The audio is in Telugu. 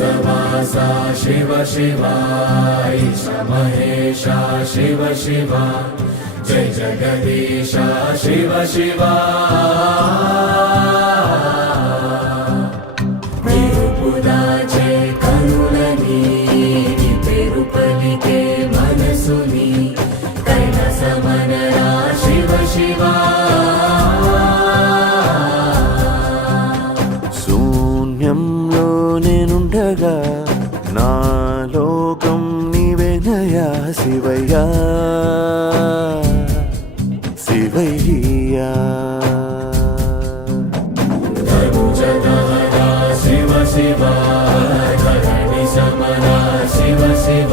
वासा शिव शिवा ईश महेशा शिव शिवा जय जगदीशा शिव शिवा निरुपुदाचे कनुलनी पेरु पलिके मनसुनी कैलासमनरा शिव शिवा శూన్యంలో నేనుండగా నా లోకం నీవేనయా శివయ్యా శివయ్యా ధనుజదహరా శివ శివ ధరణి సమరా శివ శివ